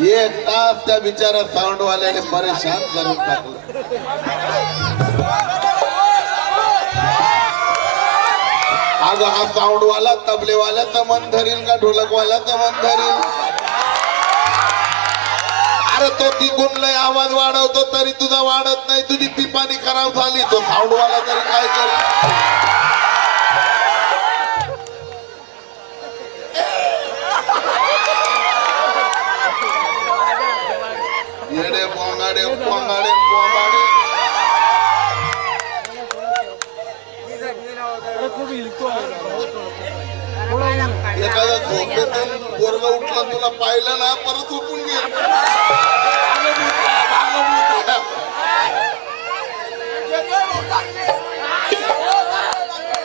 एक तास त्या बिचारा साऊंड वाल्याने परेशान करून टाकलं. आज हा साऊंड वाला तबलेवाल्याचं मन धरील का ढोलकवाल्याचं मन धरील? अरे तो तिकून लय आवाज वाढवतो तरी तुझा वाढत नाही, तुझी पिपाणी खराब झाली, तो साऊंड वाला तरी काय करेल? येडे पोंगाडे पोंगाडे पोंगाडे. एखादा झोपेतून पोरग उठलं तुला पाहिलं ना परत उठून गेल.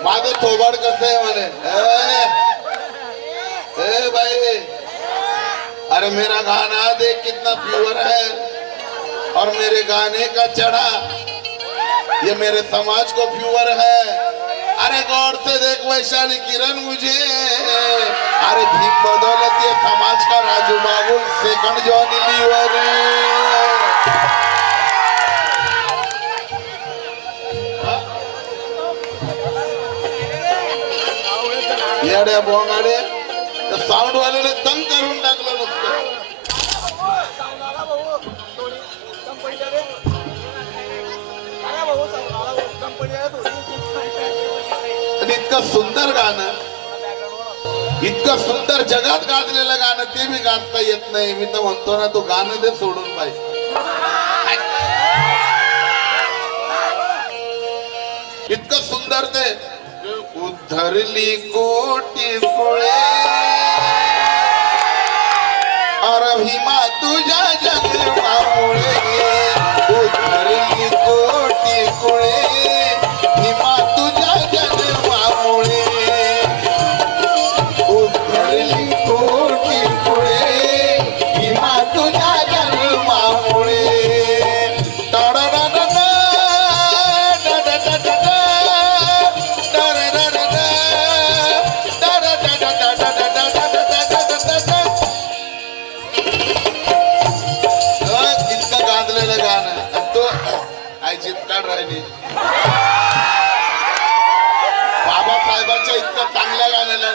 माझं थोबाड कसं आहे म्हणे. ए भाई, अरे मेरा गाना देख कितना प्योर है और मेरे गाने का चढ़ा ये मेरे समाज को प्योर है. अरे गौर से देख वैशाली किरण मुझे, अरे भीख बदौलत ये समाज का राजू बाबू सेकंड जॉनी लीवर. येड्या बोंगाडे साऊंड वाल्याने तंग करून टाकलं नुसतं. इतकं सुंदर गाणं, इतकं सुंदर जगात गाजलेलं गाणं ते मी गाता येत नाही. मी तर म्हणतो ना, तू गाणं दे सोडून पाहिजे. इतकं सुंदर ते उद्धरली कोटी कुळे और भीमा तुझ्या जन्मामुळे. उद्धरली कोटी कुळे भीमा तुझ्या जन्मामुळे. उद्धरली कोटी कुळे भीमा तुझ्या जन्मामुळे. बाबासाहेबांच्या इतकं चांगल्या गाण्याला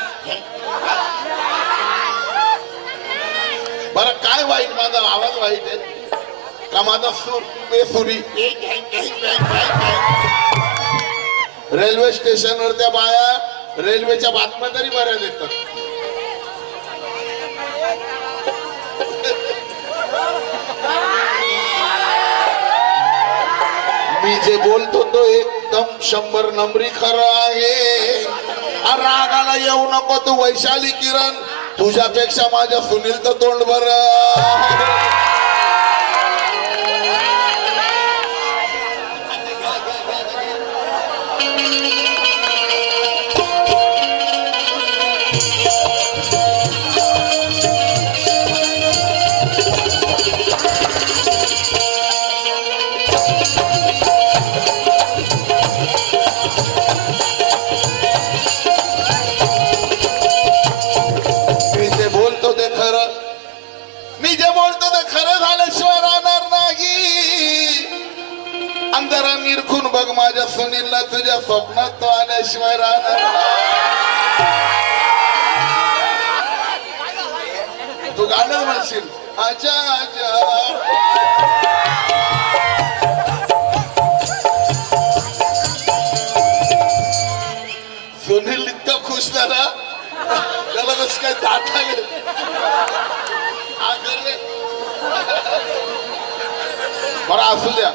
बरं काय वाईट? माझा आवाज वाईट आहे का? माझा सूर बेसुरी. रेल्वे स्टेशनवर त्या बाया रेल्वेच्या बातम्या तरी बऱ्या देतात. मी जे बोलतो तो एकदम 100 नंबरी खरं आहे. रागाला येऊ नको तू वैशाली किरण, तुझ्यापेक्षा माझ्या सुनीलचं तोंड बरं. मी जे बोलतो ते खरं झाल्याशिवाय राहणार नाही. अंधारा निरखून बघ माझ्या सुनीलला, तुझ्या स्वप्नात तो आल्याशिवाय राहणार नाही. तू गाणं म्हणशील आजा आजा. सुनील इतका खुश झाला त्याला कसं काय दात लागले. बरं असू द्या.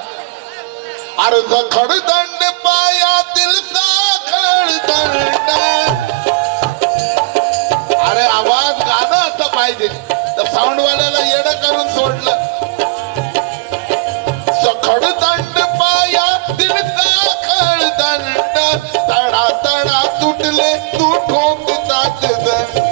अरे खडदंड पायातील खडदंड. अरे आवाज गाणं असं पाहिजे. तर साऊंड वाल्याला येडं करून सोडलं. खडदंड पायातील खडदंड. तडा तडा तुटले तू ठोकतात दंड.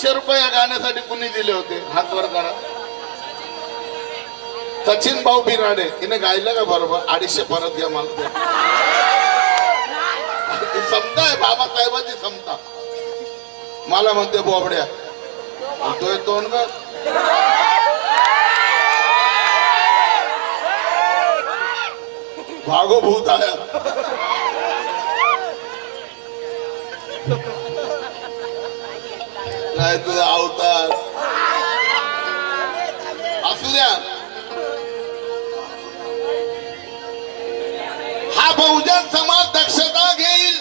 ₹250 या गाण्यासाठी कुणी दिले होते? हात वर करा. सचिन भाऊ बिराडे हिने गायलं का बरोबर? 250 परत घ्या मला. समता आहे बाबासाहेबांची समता. मला म्हणते बोबड्या तो तोंड बघ. भागो भूत आया. नाही तुझा अवतार असू द्या. हा बहुजन समाज दक्षता घेईल.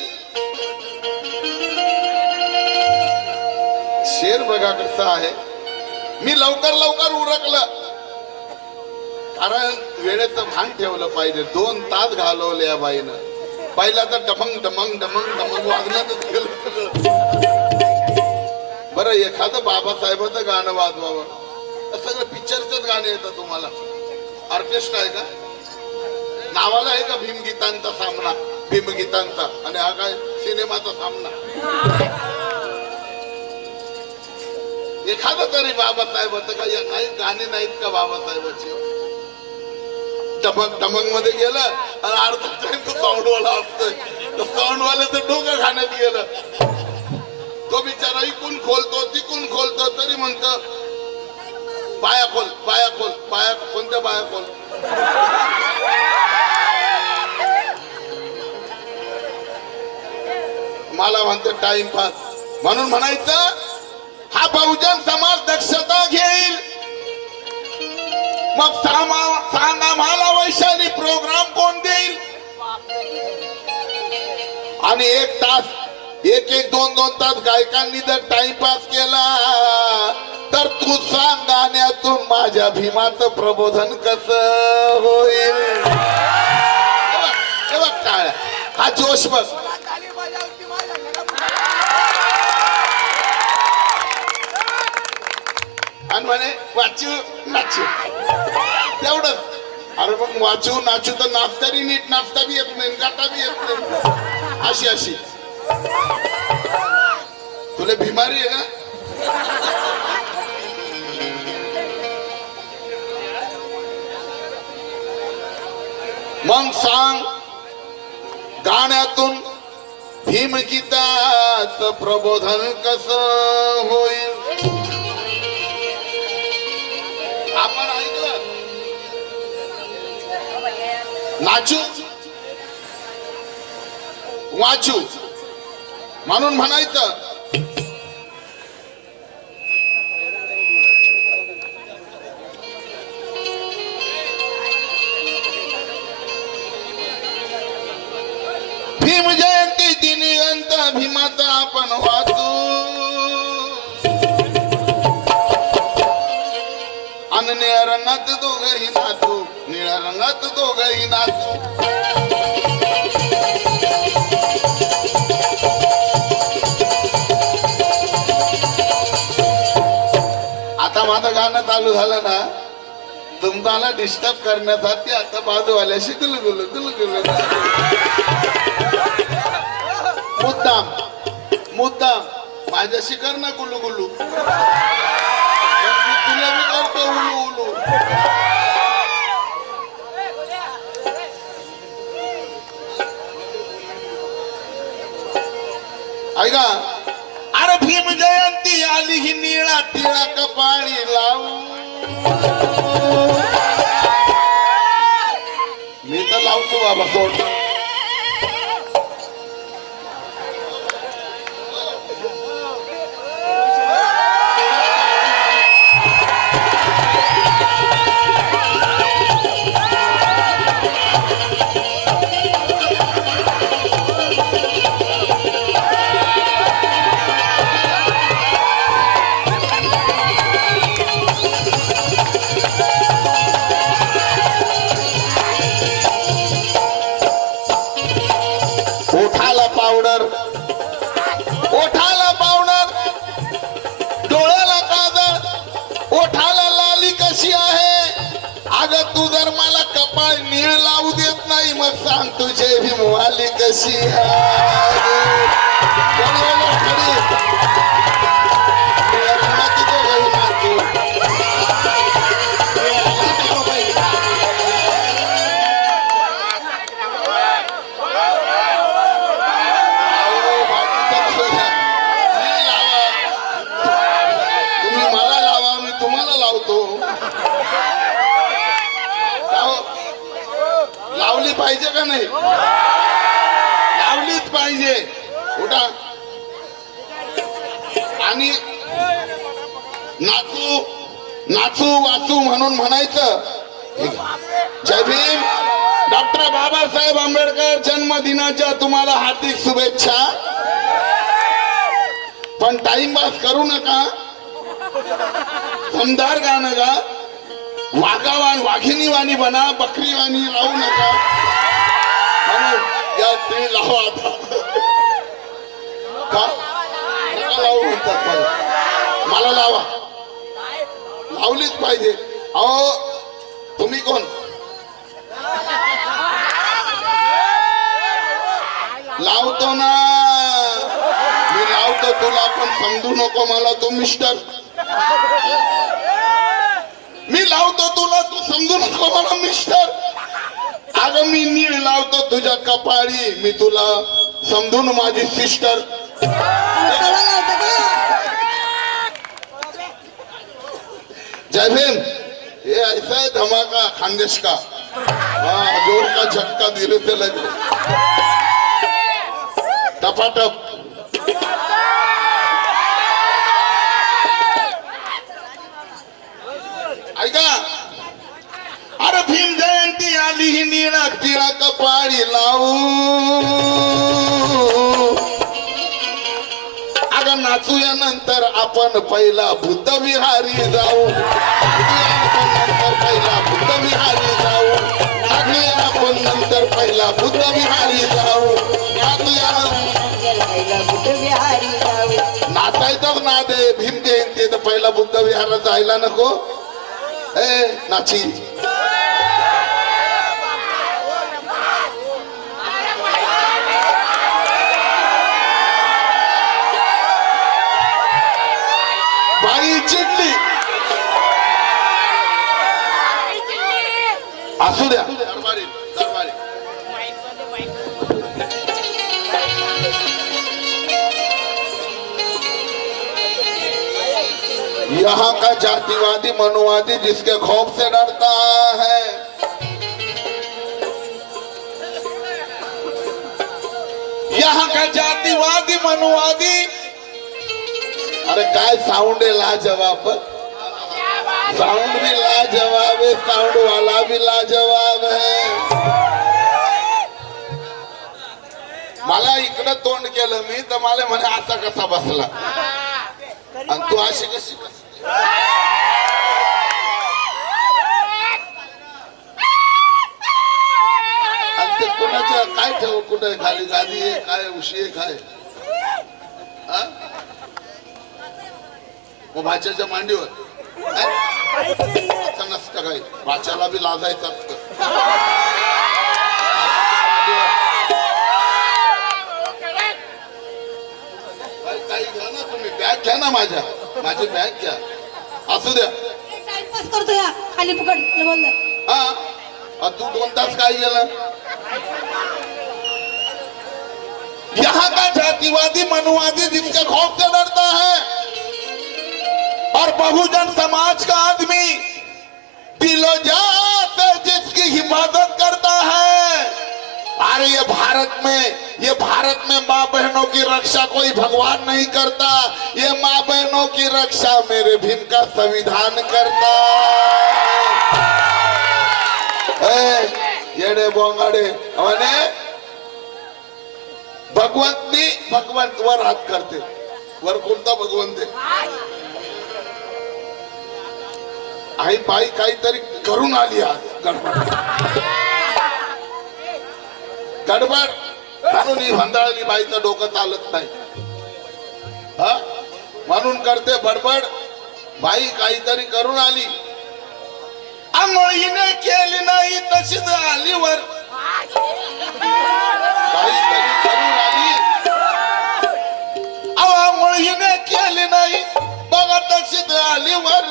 शेर बघा कसा आहे. मी लवकर लवकर उरकलं कारण वेळेचं भान ठेवलं पाहिजे. 2 तास घालवले या बाईनं. पहिला तर डमंग डमंग डमंग डमंग वाजण्यातच गेलं. बरं एखादं बाबासाहेबाचं गाणं वाजवावं. सगळं पिक्चरचंच गाणे येतं तुम्हाला. ऑर्केस्ट्रा आहे का? नावाला आहे का भीमगीतांचा सामना? भीमगीतांचा. आणि हा काय सिनेमाचा सामना. एखादं तरी बाबासाहेबाचं का? या काही गाणे नाहीत का बाबासाहेबाची? डमक डमक मध्ये गेलं आणि अर्धा टाइम तो साऊंडवाला असतोय. साऊंडवाल्याचं डोकं खाण्यात गेलं. तो बिचारा इकून खोलतो तिकून खोलतो तरी म्हणतो बाया खोल बाया खोल. बाया कोणत्या बाया खोल? मला म्हणतो टाइमपास. म्हणून म्हणायचं हा बहुजन समाज दक्षता घेईल. मग सांगा मला वैशाली प्रोग्राम कोण देईल? आणि 1 तास 1 2 तास गायकांनी जर टाइमपास केला तर तू सांग गाण्यातून माझ्या भीमाचं प्रबोधन कसं होईल? काय हा जोश बघ. आणि म्हणे वाचू नाचू तेवढंच. अरे मग वाचू नाचू तर नाचताही नीट नाचता बी येत नाही गाता बी येत नाही. अशी अशी तुला बिमारी आहे का? मग सांग गाण्यातून भीमगीताचं प्रबोधन कसं होईल? आपण ऐकलं नाचू वाचू म्हणून म्हणायचं भीम जयंती दिनिगंत भीमाचा आपण वाचू. आणि निळ्या रंगात दोघही नाचू. निळ्या रंगात दोघही नाचू. आता माझं गाणं चालू झालं ना तुम्हाला डिस्टर्ब करण्यासाठी आता बाजूवाल्याशी गुलगुल गुलगुल मुद्दाम मुद्दाम माझ्याशी कर ना गुलुगुलू. मी तुला बी करतो उलू उलू. ऐका. अरे भीम जयंती आली ही निळा टिळा कपाळी लावू. मी तर लावतो बाबा सोड. ओठाला पावडर ओठाला पावडर डोळ्याला काजळ ओठाला लाली कशी आहे. अगं तू जर मला कपाळ नीळ लावू देत नाही मग सांग तुझे भीमवाली कशी आहे. लावली पाहिजे का नाही? लावलीच पाहिजे. उठा. आणि नाचू नाचू वाचू म्हणून म्हणायचं. जय भीम. डॉक्टर बाबासाहेब आंबेडकर जन्मदिनाच्या तुम्हाला हार्दिक शुभेच्छा. पण टाइमपास करू नका. समदार गाणं गा. वाघावान वाघिणीवाणी बना, बकरीवाणी राहू नका. म्हणून या तुम्ही लावा आता. का नका लावू म्हणतात मला लावा. लावलीच पाहिजे. अहो तुम्ही कोण? लावतो ना मी, लावतो तुला. पण समजू नको मला तू मिस्टर. मी लावतो तुला, तू समजू नको मला मिस्टर. अगं मी नीळ लावतो तुझ्या कपाळी, मी तुला समजून माझी सिस्टर. जय भीम. ये ऐसा है धमाका खानदेश का. हाँ जोर का झटका धीरे से लगे. टपाटप. ऐका. अरे भीम जयंती आली ही निळा टिळा कपाळी लावू. अगं नाचूया नंतर आपण पहिला बुद्ध विहारी जाऊ. नंतर पहिला बुद्ध विहारी जाऊ. नाचूया आपण नंतर पहिला बुद्ध विहारी जाऊ. नाचायचंच ना दे. भीम जयंती तर पहिला बुद्ध विहारात जायला नको. ए नाची. बाई चिडली. असू द्या. दरबारी दरबारी. यहाँ का जातिवादी मनुवादी जिसके खौफ से डरता है, यहाँ का जातिवादी मनुवादी. अरे काय साउंड आहे लाजवाब. साउंड भी लाजवाब है, साउंड वाला भी लाजवाब है. मला इकडं तोंड केलं मी तर मला म्हणे आता कसा बसला आणि तू अशी कशी बसली. आणि ते कुणाचं काय ठेव, कुठे खाली गादी आहे काय, उशी आहे काय. भाच्याच्या मांडीवर नसतं काही. भाच्याला बी लाजायचं असतं. काही घ्या ना तुम्ही. बॅग घ्या ना माझी बॅग घ्या. असू द्या. करतो या खाली पकड बोल. हा तू 2 तास काय गेला. यहाँ का जातिवादी मनुवादी जिनके खौफ से डरता है और बहुजन समाज का आदमी दिलो जान से जिसकी हिफाजत करता है. अरे ये भारत में माँ बहनों की रक्षा कोई भगवान नहीं करता. ये माँ बहनों की रक्षा मेरे भीम का संविधान करता. येडे बोंगाडे म्हणे भगवंत वर हात करते. वर कोणता भगवंत आहे. आई बाई काहीतरी करून आली आज गडबड म्हणून ही भंडाळली बाईचं डोकं चालत नाही. म्हणून करते बडबड. बाई काहीतरी करून आली. आंघोळीने केली नाही तशीच आली वर. काहीतरी करून आली. आंघोळीने केली नाही बघा तशीच आली वर.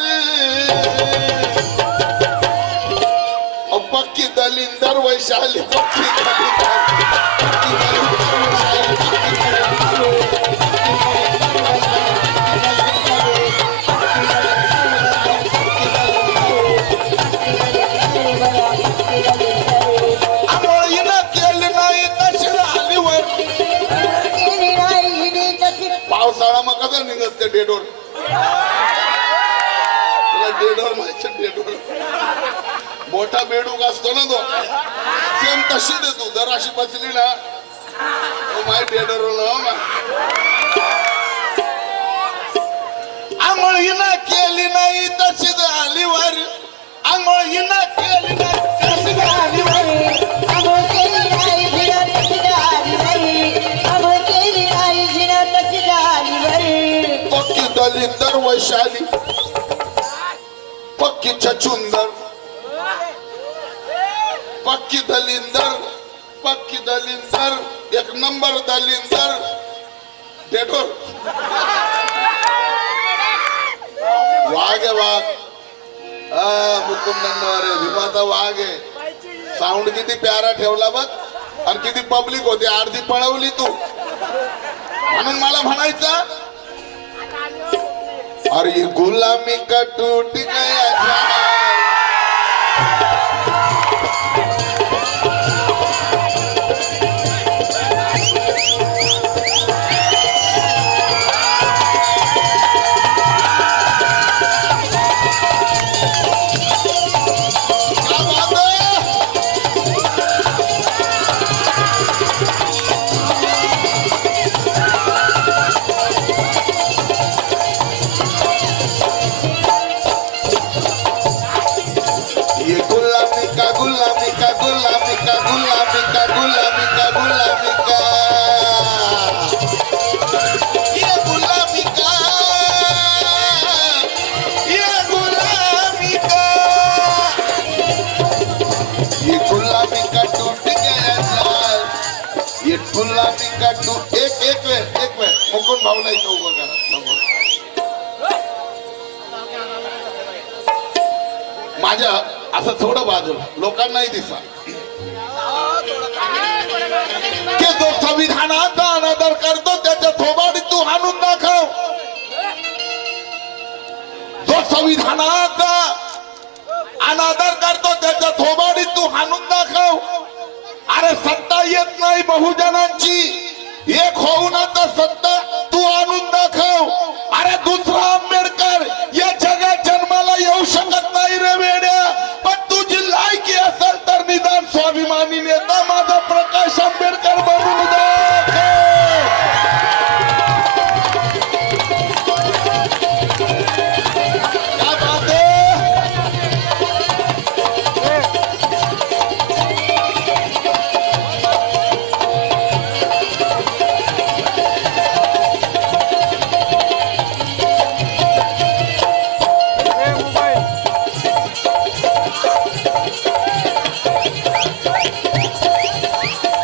पक्की दलिंदर वैशाली पक्की डेडोर. तुला डेडोर माहिती डेडोर मोठा बेडूक असतो ना तो सेम तशी दे तू जर अशी बसली ना माय डेडोर आंघोळीनं केली नाही तशी झाली वर आंघोळीनं केली नाही तशी झाली वर आंघोळ केली नाही भिडा तशी झाली बाई. आंघोळ केली नाही भिडा तशी झाली बाई. पक्की दलिंदर वैशाली पक्की छचुंदर पक्की दलिंदर एक नंबर दलिंदर डेडोर वाघ आहे वाघ. मुकुंदनवारे भीमाचा वाघ आहे. साऊंड किती प्यारा ठेवला बघ आणि किती पब्लिक होती अर्धी पळवली तू म्हणून मला म्हणायचं अरे ये गुलामी का टूट गया जाल. एक वेळ मुकुंद भाऊला इथं उभं करा. माझ्या असं थोडं बाजूला लोकांनाही दिसा की जो संविधानाचा अनादर करतो त्याच्या थोबाडी तू हाणून दाखव. जो संविधानाचा अनादर करतो त्याच्या थोबाडी तू हाणून दाखव. अरे सत्ता येत नाही बहुजनांची एक होऊन आता सत्ता तू आणून दाखव. अरे दुसरा आंबेडकर या जगात जन्माला येऊ शकत नाही रे वेड्या. पण तुझी लायकी असेल तर निदान स्वाभिमानी नेता माझा प्रकाश आंबेडकर बनून दाखव. क्या बात है?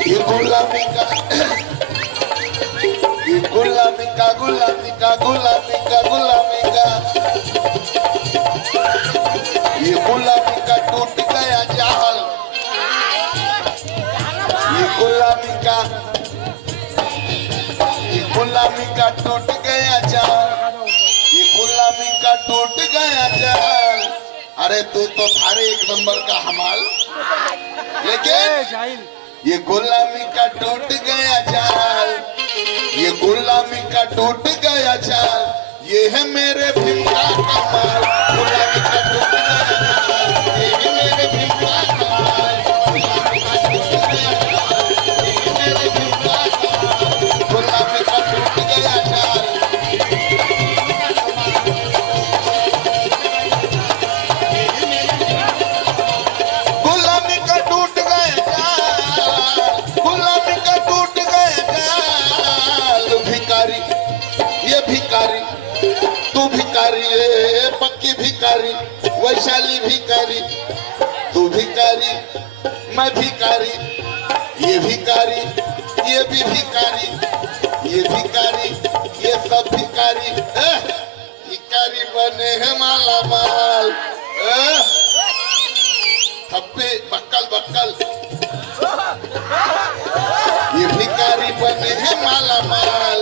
ये गुलामी का टूट गया जाल. ये गुलामी का टूट गया जाल. ये गुलामी का टूट गया जाल. अरे तू तो थारे एक नंबर का हमाल लेकिन ये गुलामी का टूट गया जाल. ये गुलामी का टूट गया जाल. ये है मेरे भीम का कमाल. गुलामी का टूट गया जाल. ये है मेरे भीम का कमाल. गुलामी का टूट गया जाल. ये है मेरे भीम का कमाल. गुलामी का टूट गया जाल. गुलामी का टूट गया जाल. गुलामी का टूट गया जाल. भिखारी ये भिखारी तू भिखारी है पक्की भिखारी वैशाली भिखारी तू भिखारी मैं भिखारी ये भिखारी ये भी भिखारी ये भिखारी ये सब भिखारी भिखारी बने हैं माला माल. थप्पे बक्कल बक्कल ये भिखारी बने हैं माला माल.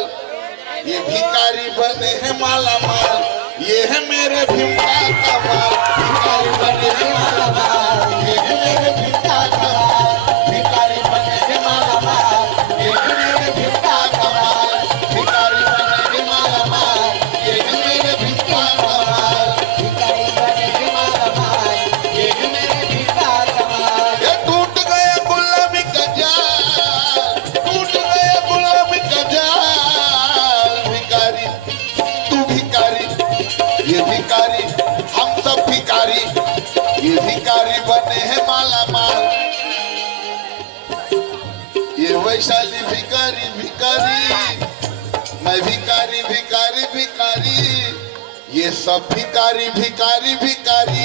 ये भिखारी बने हैं माला माल. ये है मेरे भीम का कमाल. भिखारी बने हैं माला माल. ये है मेरे भीम का कमाल. भिखारी बने हैं माला माल. ये है मेरे भीम का कमाल. भिखारी बने हैं माला माल. ये है ये भिखारी बने हैं माला माल, ये वैशाली भिखारी भिखारी, मैं भिखारी भिखारी भिखारी, ये सब भिखारी भिखारी भिखारी,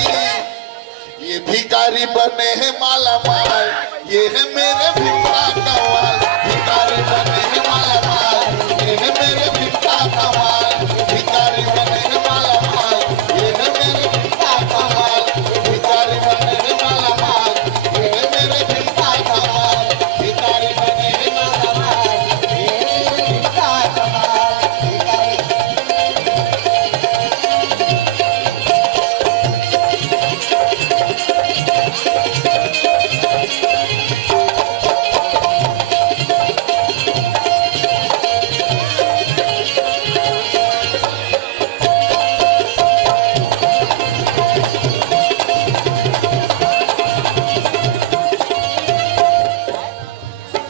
ये भिखारी बने हैं माला माल, ये है मेरे भिक्षा का माल, भिखारी बने हैं माला माल, ये है मेरे भिक्षा का माल, भिखारी बने हैं माला माल, ये है मेरे भिक्षा का माल, भिखारी बने हैं माला माल, ये है मेरे भिक्षा का माल, भिखारी बने हैं माला माल, ये है मेरे भिक्षा का माल,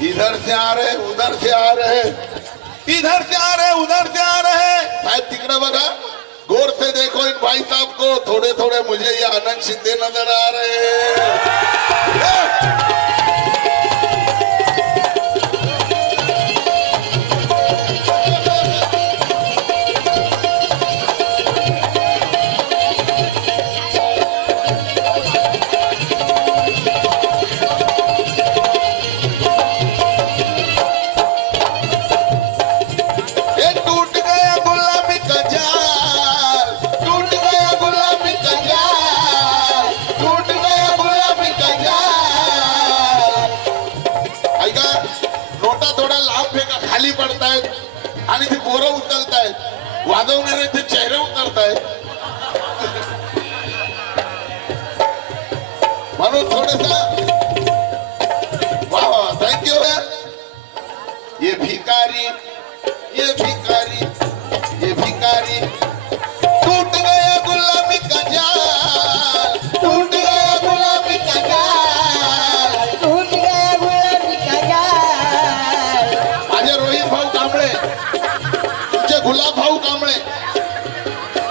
इधर से आ रहे उधर से आ रहे, इधर से आ रहे उधर से आ रहे, साहेब तिकडे बघा, गौर से देखो इन भाई साहब को, थोड़े थोड़े मुझे ये आनंद शिंदे नजर आ रहे हैं। ये टूट गया गुलाबी का जाल, टूट गया गुलाबी का जाल, टूट गया गुलाबी का जाल. ऐका, नोटा थोडा लांब फेका खाली पडतायत आणि ती पोरं उचलतायत, वाजवणारे ते चेहरे उतरतायत, म्हणून थोडसा वाह वाह, थँक्यू. ये भिखारी, ये भिखारी, ये भिखारी, टूट गया गुलाबी का जाल, टूट गया गुलाबी का जाल. टूट गया गुलाबी का जाल. माझे रोहित भाऊ कांबळे, तुमचे गुलाब भाऊ कांबळे,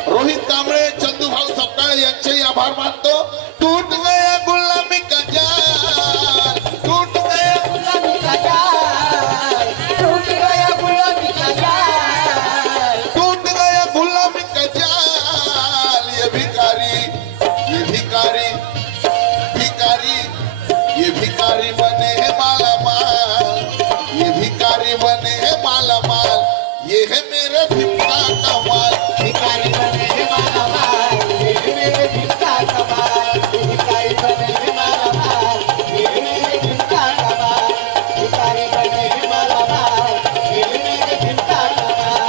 रोहित कांबळे, चंदू भाऊ सपकाळे यांचेही आभार मानतो. टूट गया गुलाबी का जाल, टूट गया गुलाबी का जाल. टूट गया गुलाबी का जाल. टूट गया गुलाबी का जाल. ये भिखारी, ये भिखारी, भिखारी, ये भिखारी बने हैं माला माल, ये भिखारी बने हैं माला माल, ये है मेरे भिक्षा का माल, भिखारी बने हैं माला माल, ये है मेरे भिक्षा का माल. भिखारी बने हैं माला माल, ये है मेरे भिक्षा का माल. भिखारी बने हैं माला माल, ये है मेरे भिक्षा का माल.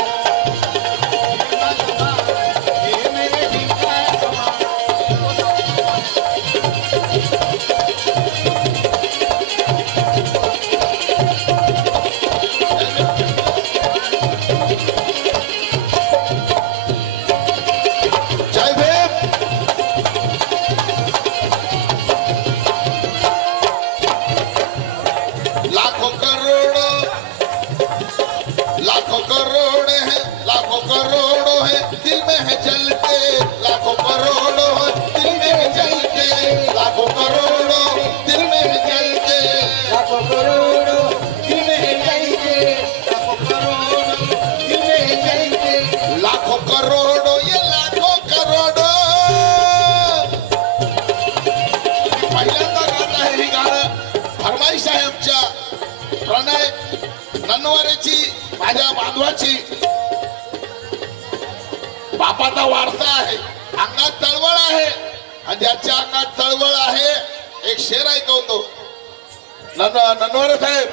ये है मेरे भिक्षा का माल. जय भीम. लाखों करोड़ों, लाखों करोड़ है, लाखों करोड़ों है, दिल में है जलते, लाखों करोड़ों है, दिल में है जलते, लाखों करोड़ों, दिल में है जलते. लाखों करोड़ों दिल में है जलते. लाखों करोड़ों दिल में है जलते. लाखों करोड़ों, ये लाखों करोड़ों. पहिल्यांदा गात आहे ही गाणं, फरमाईश आहे आमच्या प्रणय ननवरेची, माझ्या बांधवाची. बापाचा वारसा आहे, अंगात चळवळ आहे, आणि ज्याच्या अंगात चळवळ आहे, एक शेर ऐकवतो. ननवरे साहेब,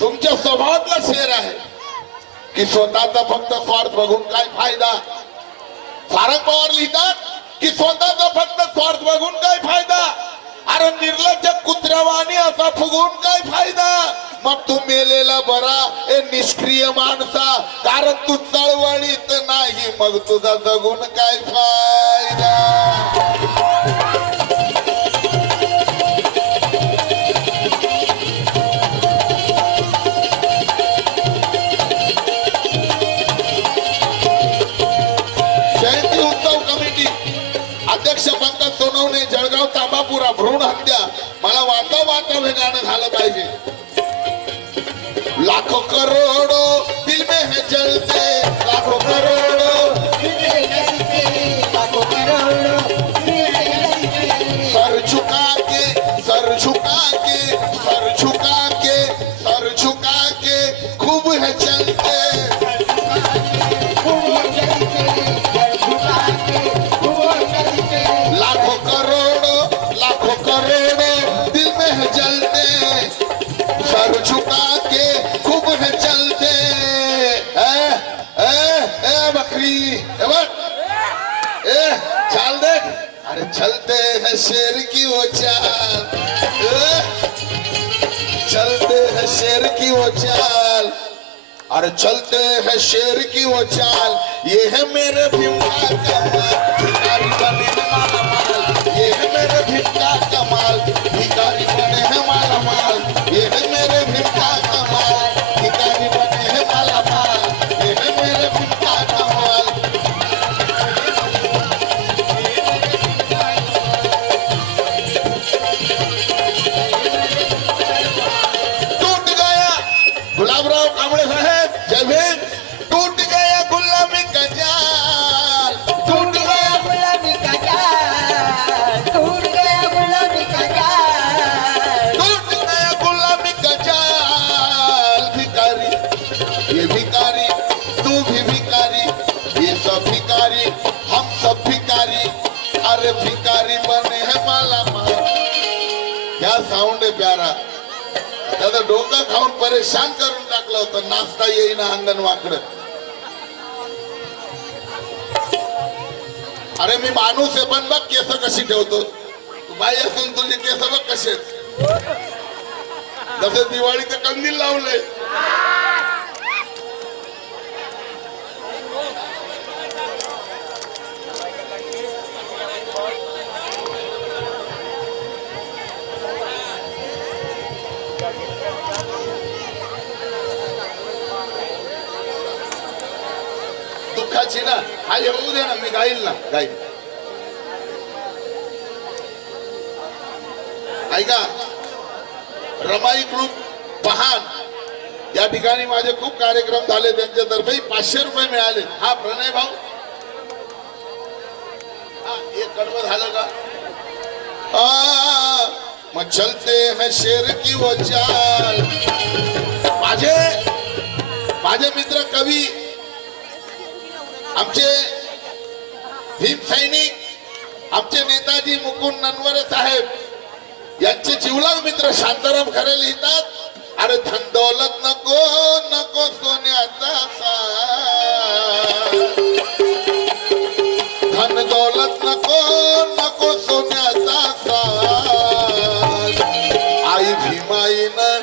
तुमच्या स्वभावातला शेर आहे की स्वतःचा फक्त स्वार्थ बघून काय फायदा. सारंग पवार लिहितात की स्वतःचा फक्त स्वार्थ बघून काय फायदा, अरे निर्लज्ज कुत्र्यावानी असा फुगून काय फायदा. मग तू मेलेला बरा ए निष्क्रिय माणसा, कारण तू चळवळीत नाही, मग तुझा जगून काय फायदा. जयंती उत्सव कमिटी अध्यक्ष पंकज सोनवणे जळगाव तांबापुरा भ्रूण हत्या मला वाचा वाचा हे गाणं झालं पाहिजे लाखों करोड़ों दिल में है जलते लाखों करोड़ों सर झुका के सर झुका के सर झुका के सर झुका के खूब है चलते लाखों करोड़ों दिल में है जलते सर झुका के खूब है चलते बकरी चाल देख अरे चलते हैं शेर की वो चाल चलते हैं शेर की वो चाल अरे चलते हैं शेर की वो चाल ये है मेरे भीम का कमाल भिखारी बने हैं माला माल ये है मेरे भीम का कमाल भिखारी बने हैं माला माल ये है मेरे भीम का कमाल भिखारी बने हैं माला माल ये है मेरे भीम का कमाल टूट गया गुलाबराव कांबळे साहेब जय भीम टूट गया गुलामी का जाल टूट गया गुलामी का जाल टूट गया गुलामी का जाल टूट गया गुलामी का जाल भिखारी ये भिखारी तू भी भिखारी ये सब भिखारी हम सब भिखारी अरे भिखारी बने हैं माला माल क्या साऊंड आहे प्यारा त्याचं डोकं खाऊन परेशान करून टाकलं होतं नाचता येईना अंगण वाकडं अरे मी माणूस आहे पण बघ केस कशी ठेवतो तू बाई असून तुझे केस बघ कसे आहेत. जसे दिवाळीचं कंदील लावले दुःखाची ना हा येऊ दे ना मी गाईल ना गाईल ऐका रमाई ग्रुप पहाण या ठिकाणी माझे खूप कार्यक्रम झाले त्यांच्यातर्फे 500 रुपये मिळाले हा प्रणय भाऊ हा एक कडवं झालं का मग चलते हैं शेर की वो चाल माझे मित्र कवी आमचे भीम सैनिक आमचे नेताजी मुकुंद ननवरे साहेब यांचे जिवलग मित्र शांताराम खरे लिहितात अरे धन दौलत नको नको सोन्याचा साज धन दौलत नको नको सोन्याचा साज आई भीमाईनं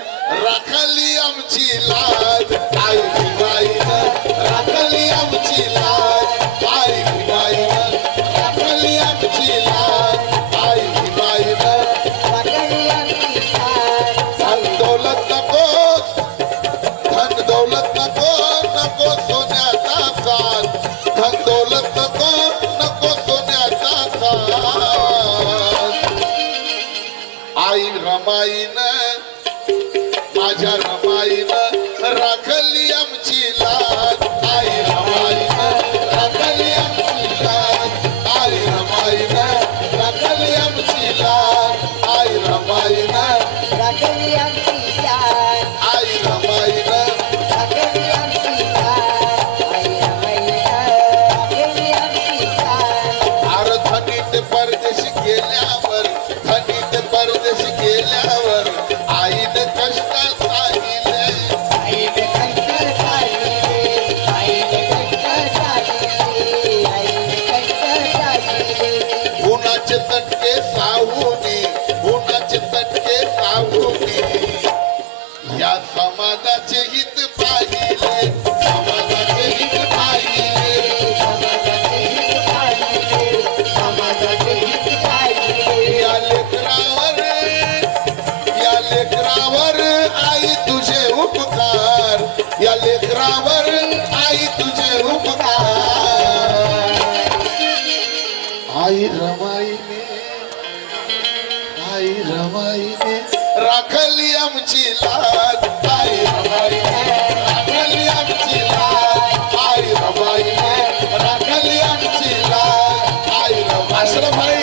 राखली आमची लाज आई भीमाईनं राखली आमची लाज आई भीमाईनं राखली आमची लाज आई भीमाईनं धन दौलत नको नको सोन्याचा साज धन दौलत नको सोन्याचा साज आई रमाईनं माझ्या रमाईनं राखली आमची लाज आई रमाईनं राखली आमची लाज आई रमाईनं राखली आमची लाज आई रमाईनं राखली आमची जान आई रमाईनं राखली आमची जान आई राखली आमची जान अरे धनी ते परदेशी गेल्यावर आईने कष्ट सांगितले आईने कष्ट सागिले उन्हाचे तटके साहूने या समाजाचे हित पाहिले समाजाचे हित पाहिले या लेकरावर आई तुझे उपकार या लेकरावर आई तुझे उपकार आई रमाईने राखली आमची लाज, आई रमाईने राखली आमची लाज, आई रमाईने राखली आमची लाज, आई रमाई भाई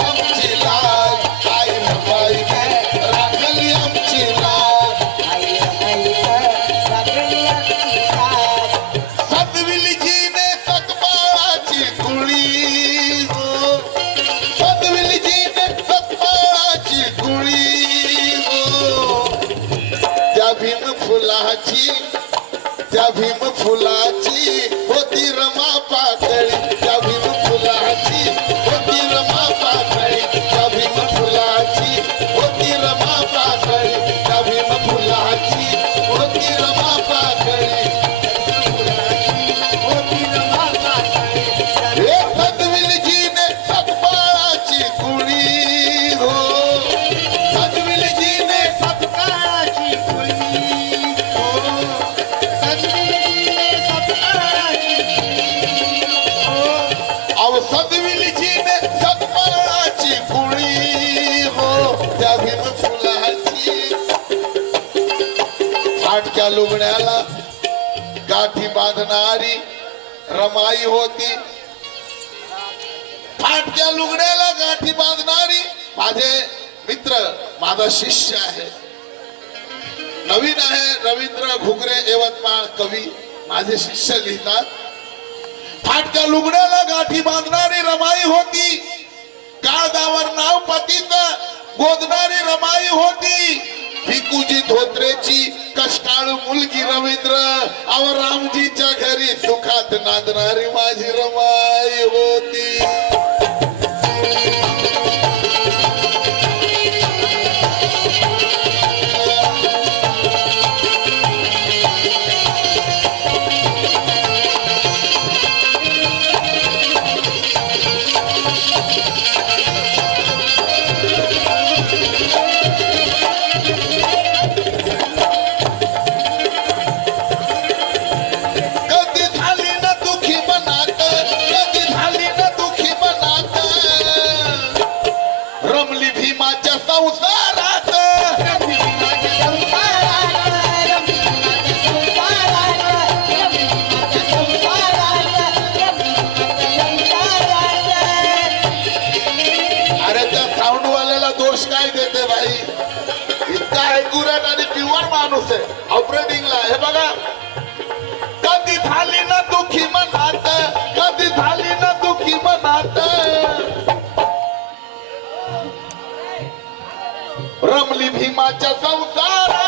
आमची लाज, आई रमाईने राखली आमची लाज. सतविलीजीने सकबाळाची कुळी हो, सतविलीजीने सकबाळाची कुळी हो, त्या भीम फुलाची होती रमा पातळी, त्या भीम फुलाची होती रमा पातळी, त्या भीम फुलाची होती रमा पातळी, त्या भीम फुलाची होती रमा पातळी. हे सतविलीजीने सकबाळाची कुळी हो, सतविलीजीने सत्काराची कुळी हो, सजविलीने सत्काराची हो, अव सतविलीजीने सकबाळाची कुळी हो, त्या भीम फुलाची. फाटक्या लुगड्याला गाठी बांधणारी रमाई होती, फाटक्या लुगड्याला गाठी बांधणारी. माझे मित्र, माझा शिष्य आहे, नवीन आहे, रवींद्र घुगरे यवतमाळ कवी, माझे शिष्य लिहितात. फाटक्या लुगड्याला गाठी बांधणारी रमाई होती, काळजावर नाव पतीच गोदणारी रमाई होती. भिकुजी धोत्रेची कष्टाळू मुलगी रवींद्र, अव रामजीच्या घरी सुखात नांदणारी माझी रमाई होती. कधी झाली ना दुखी मनात, कधी झाली ना दुखी मनात, रमली भीमाच्या संसारात. रमणीनाथ्या संसारात, रमणीनाथ्या संसारात, रमणीनाथ्या संसारात, रमणीनाथ्या संसारात. अरे त्या साऊंड वाल्याला दोष काय देते भाई, इतका ऍक्युरेट आणि प्युअर माणूस आहे ऑपरेटिंगला. हे बघा, कधी झाली ना दुखी मनात, कधी झाली ना दुखी मनात, रमली भीमाच्या संसारात.